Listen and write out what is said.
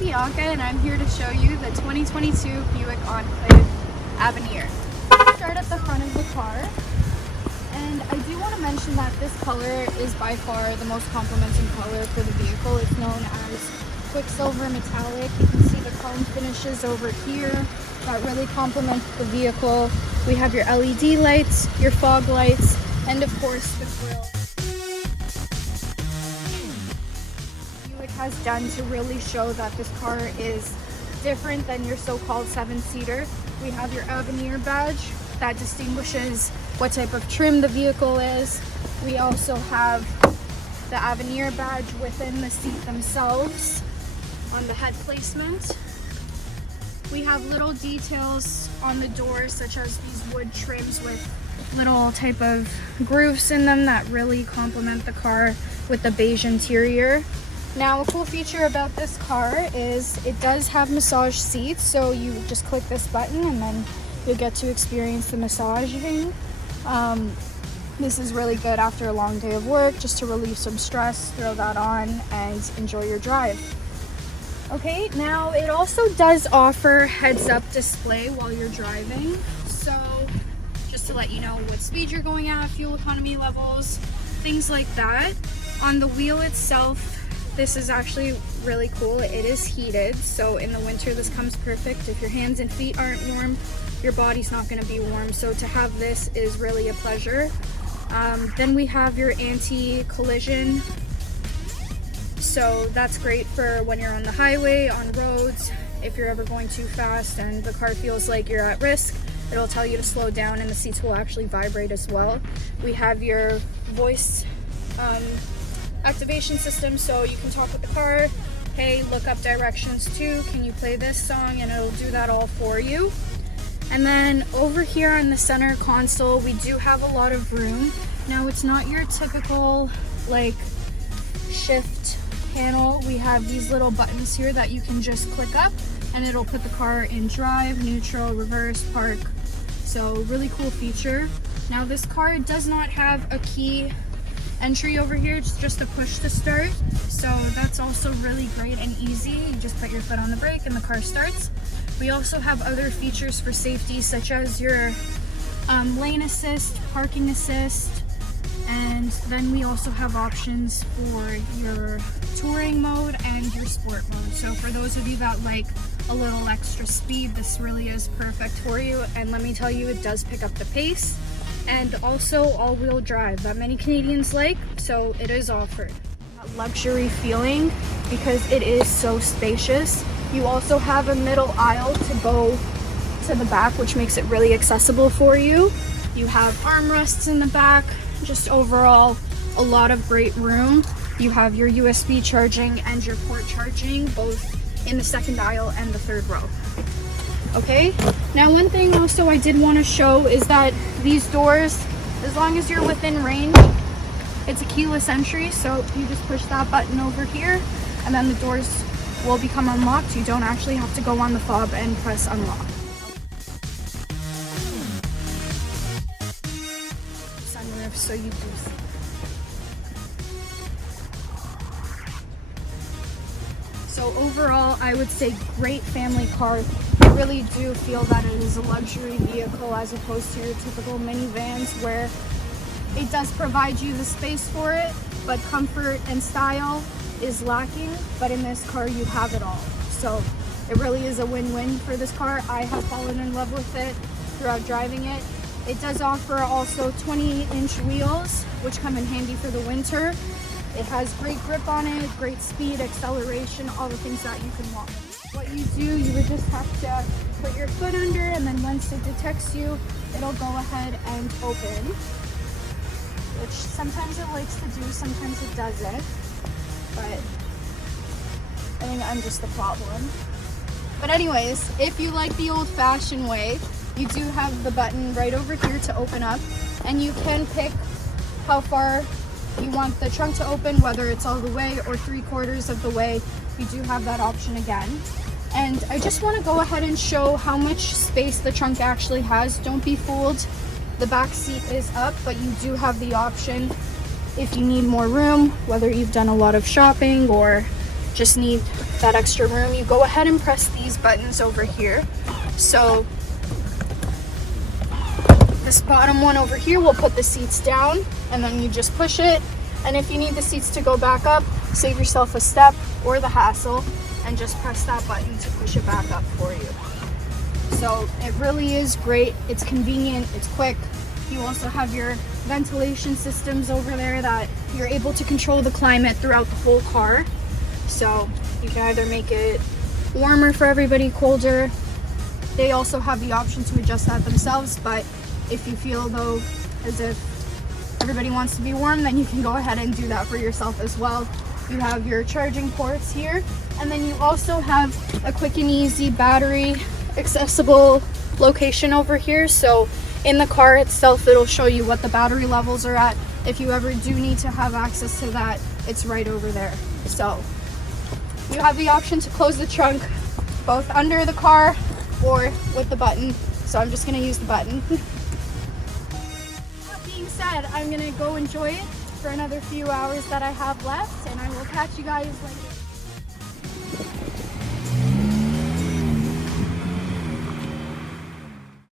Bianca and I'm here to show you the 2022 Buick Enclave Avenir. Let's start at the front of the car, and I do want to mention that this color is by far the most complementing color for the vehicle. It's known as Quicksilver Metallic. You can see the chrome finishes over here that really complement the vehicle. We have your LED lights, your fog lights, and of course the grille. Has done to really show that this car is different than your so-called 7-seater. We have your Avenir badge that distinguishes what type of trim the vehicle is. We also have the Avenir badge within the seat themselves on the head placement. We have little details on the doors such as these wood trims with little type of grooves in them that really complement the car with the beige interior. Now, a cool feature about this car is it does have massage seats, so you just click this button and then you'll get to experience the massaging. This is really good after a long day of work, just to relieve some stress, throw that on and enjoy your drive. Okay, now it also does offer heads-up display while you're driving, so just to let you know what speed you're going at, fuel economy levels, things like that. On the wheel itself, this is actually really cool. It is heated, so in the winter this comes perfect. If your hands and feet aren't warm, your body's not going to be warm, so to have this is really a pleasure. Then we have your anti-collision, so that's great for when you're on the highway, on roads. If you're ever going too fast and the car feels like you're at risk, it'll tell you to slow down and the seats will actually vibrate as well. We have your voice activation system, so you can talk with the car. Hey, look up directions too, can you play this song, and it'll do that all for you. And then over here on the center console, we do have a lot of room. Now, it's not your typical like shift panel. We have these little buttons here that you can just click up and it'll put the car in drive, neutral, reverse, park. So really cool feature. Now, this car does not have a key entry over here. It's just a push to start, so that's also really great and easy. You just put your foot on the brake and the car starts. We also have other features for safety, such as your lane assist, parking assist, and then we also have options for your touring mode and your sport mode. So for those of you that like a little extra speed, this really is perfect for you. And let me tell you, it does pick up the pace, and also all-wheel drive that many Canadians like, so it is offered. That luxury feeling because it is so spacious. You also have a middle aisle to go to the back, which makes it really accessible for you. You have armrests in the back, just overall a lot of great room. You have your USB charging and your port charging both in the second aisle and the third row. Okay, now one thing also I did want to show is that these doors, as long as you're within range, it's a keyless entry, so you just push that button over here and then the doors will become unlocked. You don't actually have to go on the fob and press unlock. Sunroof, so you do see. So overall, I would say great family car. I really do feel that it is a luxury vehicle as opposed to your typical minivans where it does provide you the space for it, but comfort and style is lacking. But in this car, you have it all. So it really is a win-win for this car. I have fallen in love with it throughout driving it. It does offer also 28-inch wheels, which come in handy for the winter. It has great grip on it, great speed, acceleration, all the things that you can want. What you do, you would just have to put your foot under, and then once it detects you, it'll go ahead and open, which sometimes it likes to do, sometimes it doesn't, but I think I'm just the problem. But anyways, if you like the old-fashioned way, you do have the button right over here to open up, and you can pick how far you want the trunk to open, whether it's all the way or 3/4 of the way. You do have that option again. And I just want to go ahead and show how much space the trunk actually has. Don't be fooled. The back seat is up, but you do have the option if you need more room, whether you've done a lot of shopping or just need that extra room, you go ahead and press these buttons over here. So this bottom one over here will put the seats down, and then you just push it. And if you need the seats to go back up, save yourself a step or the hassle, and just press that button to push it back up for you. So it really is great. It's convenient, it's quick. You also have your ventilation systems over there that you're able to control the climate throughout the whole car. So you can either make it warmer for everybody, colder. They also have the option to adjust that themselves, but if you feel though as if everybody wants to be warm, then you can go ahead and do that for yourself as well. You have your charging ports here, and then you also have a quick and easy battery accessible location over here. So in the car itself, it'll show you what the battery levels are at. If you ever do need to have access to that, it's right over there. So you have the option to close the trunk both under the car or with the button. So I'm just gonna use the button. That being said, I'm gonna go enjoy it for another few hours that I have left, and I will catch you guys later.